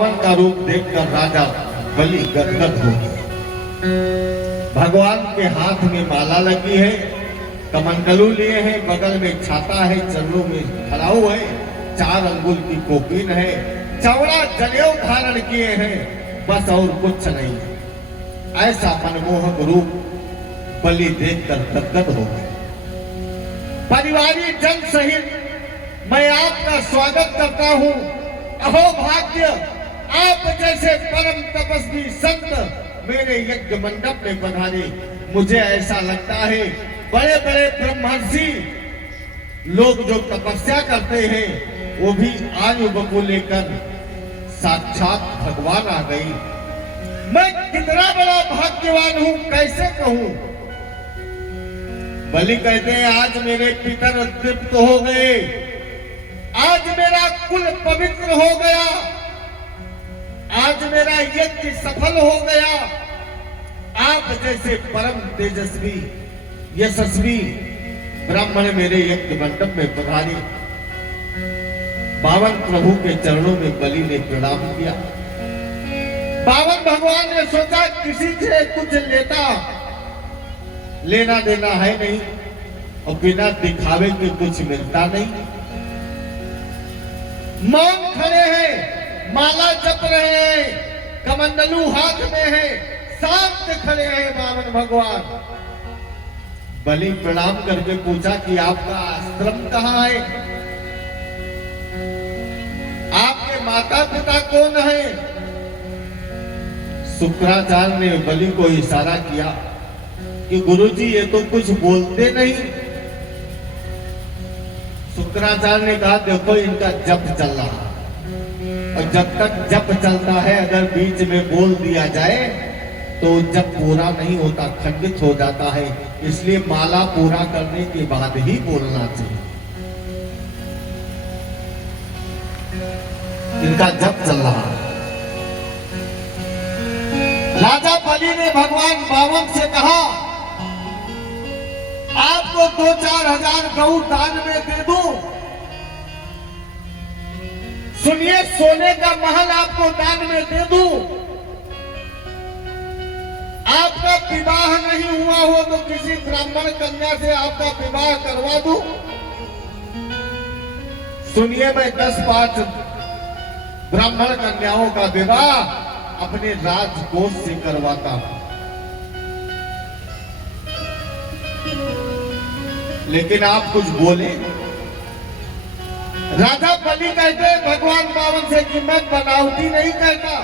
बावन का रूप देखकर राजा बलि गदगद हो गए। भगवान के हाथ में माला लगी है, कमंडलू लिए हैं, बगल में छाता है, चरणों में खड़ाऊ है, 4 अंगुल की कोपीन है, चौड़ा जनेऊ धारण किए हैं, बस और कुछ नहीं। ऐसा मनमोहक रूप बलि देखकर गदगद हो गए। परिवारी जन सहित मैं आपका स्वागत करता हूं। अहो भाग्य, आप जैसे परम तपस्वी संत मेरे यज्ञ मंडप में पधारे। मुझे ऐसा लगता है बड़े बड़े ब्रह्मर्षि लोग जो तपस्या करते हैं वो भी आयु को लेकर साक्षात भगवान आ गई। मैं कितना बड़ा भाग्यवान हूं, कैसे कहूं। बलि कहते हैं आज मेरे पितर तृप्त हो गए, आज मेरा कुल पवित्र हो गया, आज मेरा यज्ञ सफल हो गया। आप जैसे परम तेजस्वी यशस्वी ब्राह्मण मेरे यज्ञ मंडप में पधारे। बावन प्रभु के चरणों में बलि ने प्रणाम किया। बावन भगवान ने सोचा किसी से कुछ लेना देना है नहीं और बिना दिखावे के कुछ मिलता नहीं। मौन खड़े हैं, माला जप रहे हैं, कमंडलू हाथ में है, शांत खड़े हैं बावन भगवान। बलि प्रणाम करके पूछा कि आपका आश्रम कहाँ है, आपके माता पिता कौन है। शुक्राचार्य ने बलि को इशारा किया कि गुरुजी ये तो कुछ बोलते नहीं। शुक्राचार्य ने कहा देखो इनका जप चल रहा और जब तक जप चलता है अगर बीच में बोल दिया जाए तो जप पूरा नहीं होता, खंडित हो जाता है। इसलिए माला पूरा करने के बाद ही बोलना चाहिए। इनका जप चल रहा। राजा बलि ने भगवान बावन से कहा आपको 2-4 हजार गऊ दान में दे दूं। सुनिए सोने का महल आपको दान में दे दूं। आपका विवाह नहीं हुआ हो तो किसी ब्राह्मण कन्या से आपका विवाह करवा दूं। सुनिए मैं 10-5 ब्राह्मण कन्याओं का विवाह अपने राजकोष से करवाता हूं। लेकिन आप कुछ बोले। राजा बलि कहते भगवान बावन से कि मैं बनावटी नहीं कहता,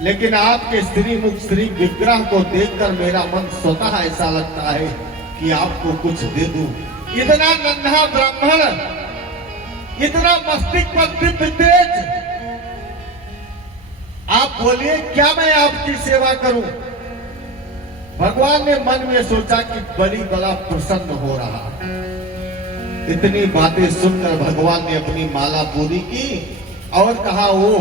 लेकिन आपके श्री मुख श्री विग्रह को देखकर मेरा मन स्वतः ऐसा लगता है कि आपको कुछ दे दूं। इतना नन्हा ब्राह्मण, इतना मस्तिष्क पर दिव्य तेज, आप बोलिए क्या मैं आपकी सेवा करूं। भगवान ने मन में सोचा कि बलि बड़ा प्रसन्न हो रहा। इतनी बातें सुनकर भगवान ने अपनी माला पूरी की और कहा ओ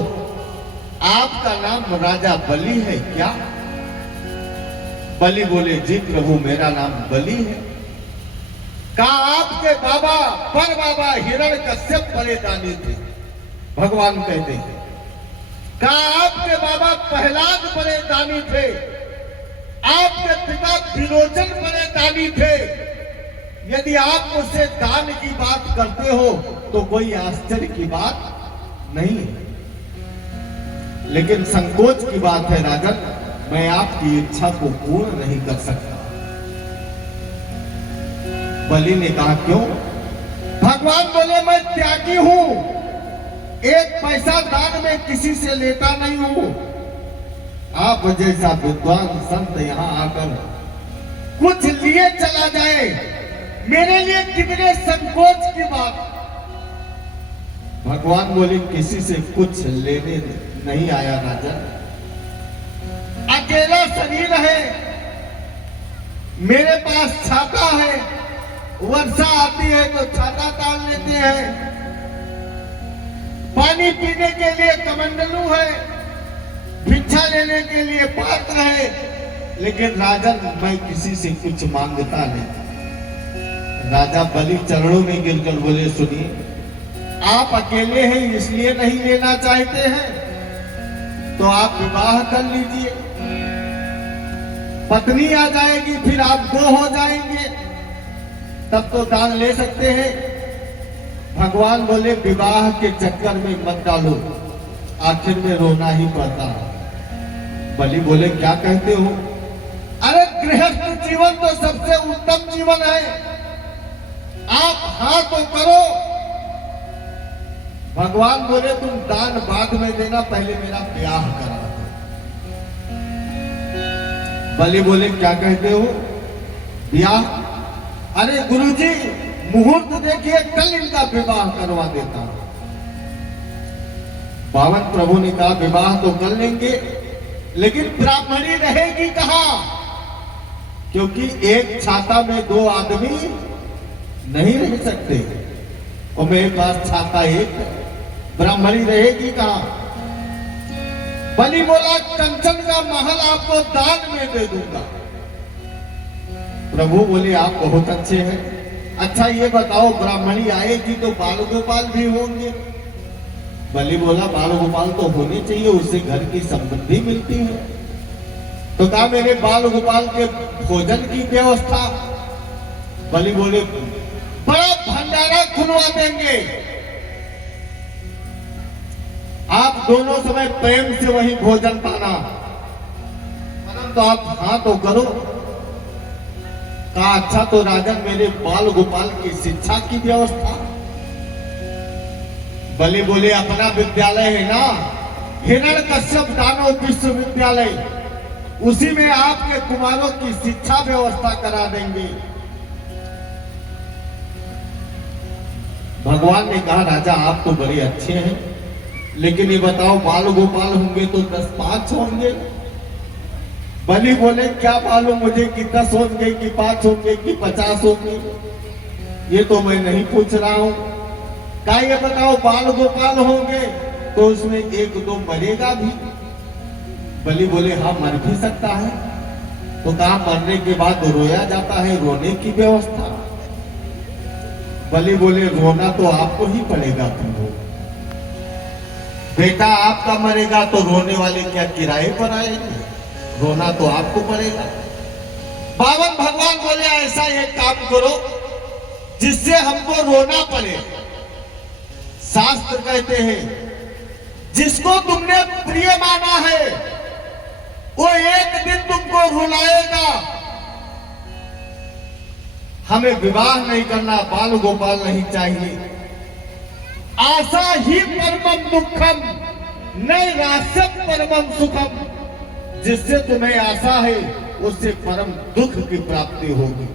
आपका नाम राजा बलि है क्या। बलि बोले जी प्रभु मेरा नाम बलि है। कहा आपके बाबा पर बाबा हिरण्यकश्यप बड़े दानी थे। भगवान कहते हैं कहा आपके बाबा प्रहलाद बड़े दानी थे, आपके पिता विरोचन बड़े दानी थे। यदि आप मुझसे दान की बात करते हो तो कोई आश्चर्य की बात नहीं, लेकिन संकोच की बात है राजन, मैं आपकी इच्छा को पूर्ण नहीं कर सकता। बलि ने कहा क्यों। भगवान बोले मैं त्यागी हूं, एक पैसा दान में किसी से लेता नहीं हूं। आप जैसा विद्वान संत यहां आकर कुछ लिए चला जाए मेरे लिए कितने संकोच की बात। भगवान बोले किसी से कुछ लेने नहीं आया राजन, अकेला शरीर है, मेरे पास छाता है, वर्षा आती है तो छाता तान लेते हैं, पानी पीने के लिए कमंडलू है, भिक्षा लेने के लिए पात्र है, लेकिन राजन मैं किसी से कुछ मांगता नहीं। राजा बलि चरणों में गिरकर बोले सुनिए आप अकेले हैं इसलिए नहीं लेना चाहते हैं तो आप विवाह कर लीजिए। पत्नी आ जाएगी फिर आप 2 हो जाएंगे, तब तो दान ले सकते हैं। भगवान बोले विवाह के चक्कर में मत डालो, आखिर में रोना ही पड़ता है। बलि बोले क्या कहते हो? अरे गृहस्थ जीवन तो सबसे उत्तम जीवन है, आप हाँ तो करो। भगवान बोले तुम दान बाद में देना, पहले मेरा ब्याह करा दो। बलि बोले क्या कहते हो? ब्याह? अरे गुरुजी मुहूर्त देखिए, कल इनका विवाह करवा देता हूं। बावन प्रभु ने कहा विवाह तो कर लेंगे, लेकिन ब्राह्मणी रहेगी कहां? क्योंकि एक छाता में 2 आदमी नहीं रह सकते, और मेरे पास छाता एक, ब्राह्मणी रहेगी कहां? बलि बोला कंचन का महल आपको दान में दे दूंगा। प्रभु बोले आप बहुत अच्छे हैं, अच्छा ये बताओ ब्राह्मणी आएगी तो बाल गोपाल भी होंगे? बलि बोला बाल गोपाल तो होने चाहिए, उससे घर की समृद्धि मिलती है। तो कहा मेरे बाल गोपाल के भोजन की व्यवस्था? बलि बोले बड़ा भंडारा खुलवा देंगे, आप दोनों समय प्रेम से वही भोजन पाना, तो आप हाँ तो करो। कहा अच्छा तो राजन मेरे बाल गोपाल की शिक्षा की व्यवस्था? बलि बोले अपना विद्यालय है ना, हिरण्यकश्यप दानव विश्वविद्यालय, उसी में आपके कुमारों की शिक्षा व्यवस्था करा देंगे। भगवान ने कहा राजा आप तो बड़े अच्छे हैं, लेकिन ये बताओ बाल गोपाल होंगे तो 10-5 होंगे? बलि बोले क्या मालूम मुझे कि 10 होंगे कि 5 होंगे कि 50 होंगे, ये तो मैं नहीं पूछ रहा हूं। क्या ये बताओ बाल गोपाल होंगे तो उसमें 1-2 मरेगा भी? बलि बोले हाँ मर भी सकता है। तो कहा मरने के बाद रोया जाता है, रोने की व्यवस्था? बलि बोले रोना तो आपको ही पड़ेगा। प्रभु बेटा आपका मरेगा तो रोने वाले क्या किराए पर आएंगे? रोना तो आपको पड़ेगा। बावन भगवान बोले ऐसा एक काम करो जिससे हमको रोना पड़े। शास्त्र कहते हैं जिसको तुमने प्रिय माना है वो एक दिन तुमको रुलाएगा। हमें विवाह नहीं करना, बाल गोपाल नहीं चाहिए। आशा ही परमम दुखम नैराश्यम परमम सुखम, जिससे तुम्हें आशा है उससे परम दुख की प्राप्ति होगी,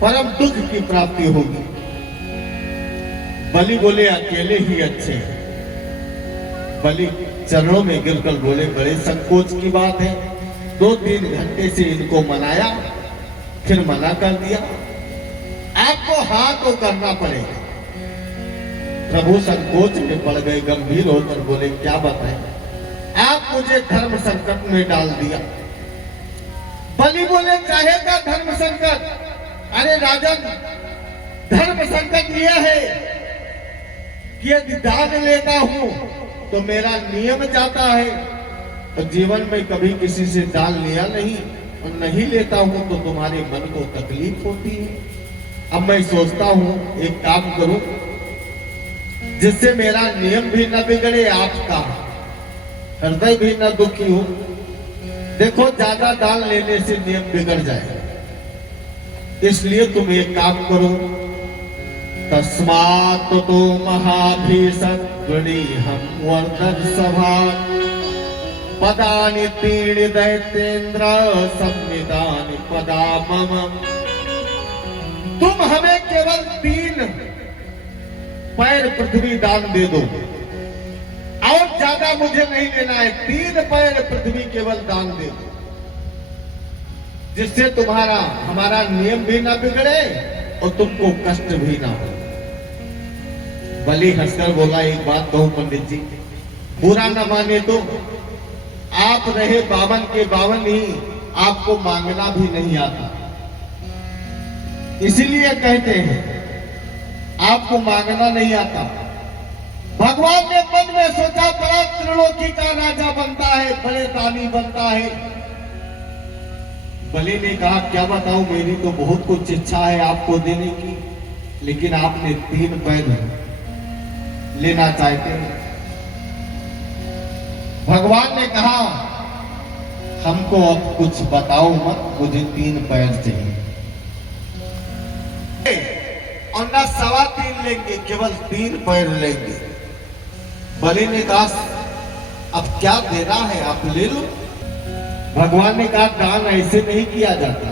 परम दुख की प्राप्ति होगी। बलि बोले अकेले ही अच्छे हैं। बलि चरणों में गिरकर बोले बड़े संकोच की बात है, 2-3 घंटे से इनको मनाया फिर मना कर दिया, आपको हाँ तो करना पड़ेगा। प्रभु संकोच में पड़ गए, गंभीर होकर बोले क्या बताएं, आप मुझे धर्म संकट में डाल दिया। बलि बोले चाहेगा धर्म संकट? अरे राजन धर्म संकट यह है कि यदि दान लेता हूं तो मेरा नियम जाता है, और जीवन में कभी किसी से दान लिया नहीं, और नहीं लेता हूं तो तुम्हारे मन को तकलीफ होती है। अब मैं सोचता हूं एक काम करूं जिससे मेरा नियम भी न बिगड़े, आपका हृदय भी न दुखी हो। देखो ज्यादा दान लेने से नियम बिगड़ जाए, इसलिए तुम एक काम करो, तस्मात् तो महाभीषण हम वर्धन सभा पदानि तीर्ण दैतेन्द्र संविधान पदा मम। तुम हमें केवल 3 पैर पृथ्वी दान दे दो, और ज्यादा मुझे नहीं लेना है, 3 पैर पृथ्वी केवल दान दे दो, जिससे तुम्हारा हमारा नियम भी ना बिगड़े और तुमको कष्ट भी ना हो। बलि हंसकर बोला एक बात कहूं पंडित जी, बुरा न माने तो आप रहे 52 के 52 ही, आपको मांगना भी नहीं आता। इसीलिए कहते हैं आपको मांगना नहीं आता। भगवान ने मन में सोचा बड़ा त्रिलोकी का राजा बनता है, बड़े दानी बनता है। बलि ने कहा क्या बताऊं, मेरी तो बहुत कुछ इच्छा है आपको देने की, लेकिन आपने 3 पैर लेना चाहते हैं। भगवान ने कहा हमको अब कुछ बताओ मत, मुझे 3 पैर चाहिए और ना 3.25 लेंगे, केवल 3 पैर लेंगे। बलि ने कहा अब क्या देना है आप ले लो। भगवान ने कहा दान ऐसे नहीं किया जाता,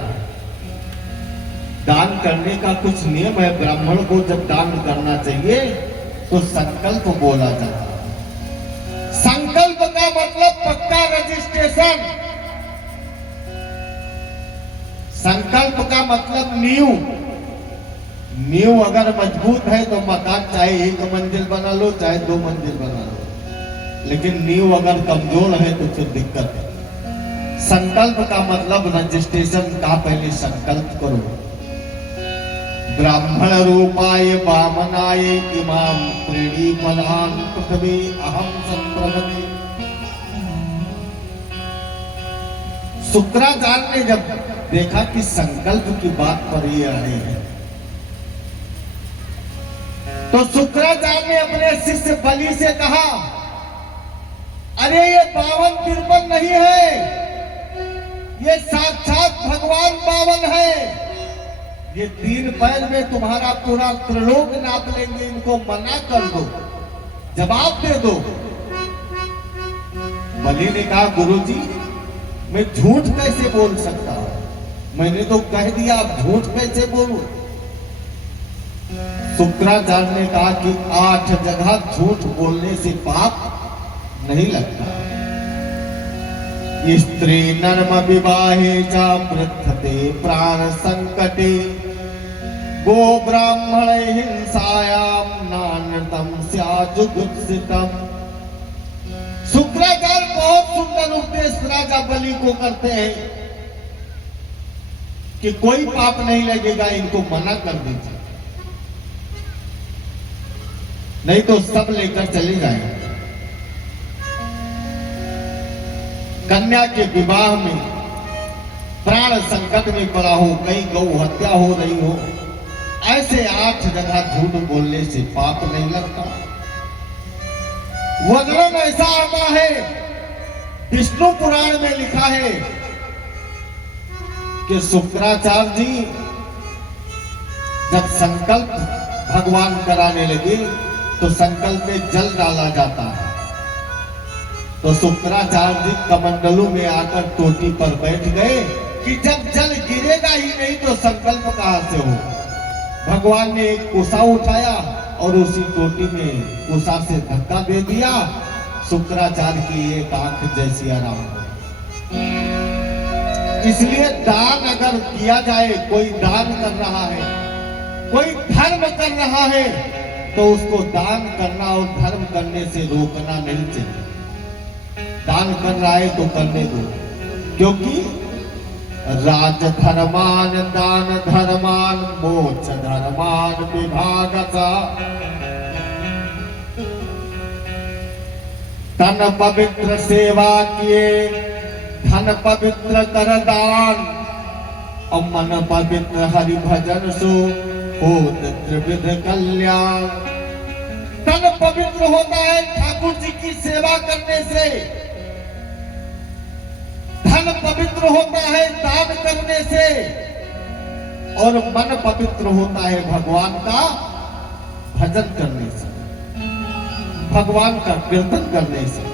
दान करने का कुछ नियम है। ब्राह्मण को जब दान करना चाहिए तो संकल्प बोला जाता है। संकल्प का मतलब पक्का रजिस्ट्रेशन, संकल्प का मतलब नींव अगर मजबूत है तो मकान चाहे 1 मंजिल बना लो चाहे 2 मंजिल बना लो, लेकिन नींव अगर कमजोर है तो फिर दिक्कत है। संकल्प का मतलब रजिस्ट्रेशन का पहले संकल्प करो। ब्राह्मण रूपाय वामनाय इमाम त्रीणि फलान पृथ्वी अहम संप्रभते। शुक्राचार्य ने जब देखा कि संकल्प की बात पर ये आ रही है, तो शुक्राचार्य ने अपने शिष्य बलि से कहा अरे ये 52-53 नहीं है, ये साक्षात भगवान 52 है। ये 3 पैर में तुम्हारा पूरा त्रिलोक नाप लेंगे, इनको मना कर दो, जवाब दे दो। बलि ने कहा गुरुजी मैं झूठ कैसे बोल सकता हूं, मैंने तो कह दिया, अब झूठ कैसे बोलूं। शुक्राचार्य ने कहा कि 8 जगह झूठ बोलने से पाप नहीं लगता। स्त्री नर्म विवाहे च पृथ्ते प्राण संकटे, गो ब्राह्मण हिंसायाम नान्यतम स्याजुगुप्सितम। शुक्राचार्य बहुत सुंदर उपदेश राजा बलि को करते हैं कि कोई पाप नहीं लगेगा, इनको मना कर दीजिए, नहीं तो सब लेकर चले जाएंगे। कन्या के विवाह में प्राण संकट में पड़ा हो, कहीं गौ हत्या हो रही हो, ऐसे 8 जगह झूठ बोलने से पाप नहीं लगता। वर्णन ऐसा आता है, विष्णु पुराण में लिखा है कि शुक्राचार्य जी जब संकल्प भगवान कराने लगे तो संकल्प में जल डाला जाता है, तो शुक्राचार्य जी कमंडलू में आकर टोटी पर बैठ गए कि जब जल गिरेगा ही नहीं तो संकल्प कहां से हो। भगवान ने एक कुसा उठाया और उसी टोटी में कुसा से धक्का दे दिया, शुक्राचार्य की एक आंख जैसी आराम हो। इसलिए दान अगर किया जाए, कोई दान कर रहा है, कोई धर्म कर रहा है, तो उसको दान करना और धर्म करने से रोकना नहीं चाहिए। दान कर रहा है तो करने दो, क्योंकि राज धर्मान दान धर्मान मोक्ष धर्मान विभागसा। तन पवित्र सेवा किए धन पवित्र कर दान, और मन पवित्र हरि भजन सो होत त्रिविध कल्याण। तन पवित्र होता है ठाकुर जी की सेवा करने से, धन पवित्र होता है दान करने से, और मन पवित्र होता है भगवान का भजन करने से, भगवान का कीर्तन करने से।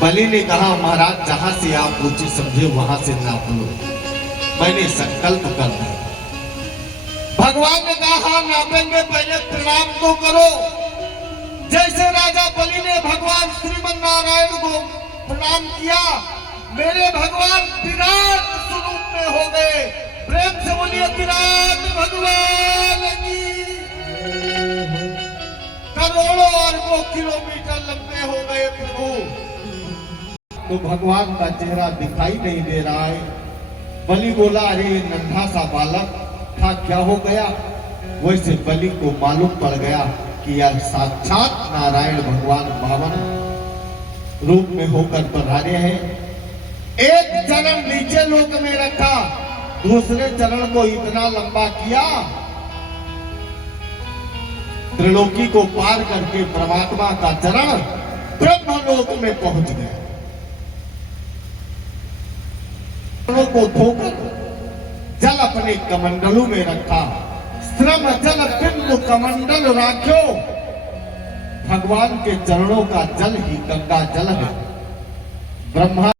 बलि ने कहा महाराज जहां से आप उचित समझे वहां से नाप लो, मैंने संकल्प कर दिया। भगवान ने कहा हाँ नापेंगे, पहले प्रणाम तो करो। जैसे राजा बलि ने भगवान श्रीमन नारायण को प्रणाम किया, मेरे भगवान विराट स्वरूप में हो गए। प्रेम से बोलिए विराट भगवान की। करोड़ों अरबों किलोमीटर लंबे हो गए प्रभु, तो भगवान का चेहरा दिखाई नहीं दे रहा है। बलि बोला अरे नन्हा सा बालक था, क्या हो गया? वैसे बलि को मालूम पड़ गया कि यह साक्षात नारायण भगवान बावन रूप में होकर पधारे हैं। एक चरण नीचे लोक में रखा, दूसरे चरण को इतना लंबा किया, त्रिलोकी को पार करके परमात्मा का चरण ब्रह्मलोक में पहुंच गया। को धोकर जल अपने कमंडलों में रखा, श्रम जल बिंदु कमंडल राख्यो। भगवान के चरणों का जल ही गंगा जल है। ब्रह्मा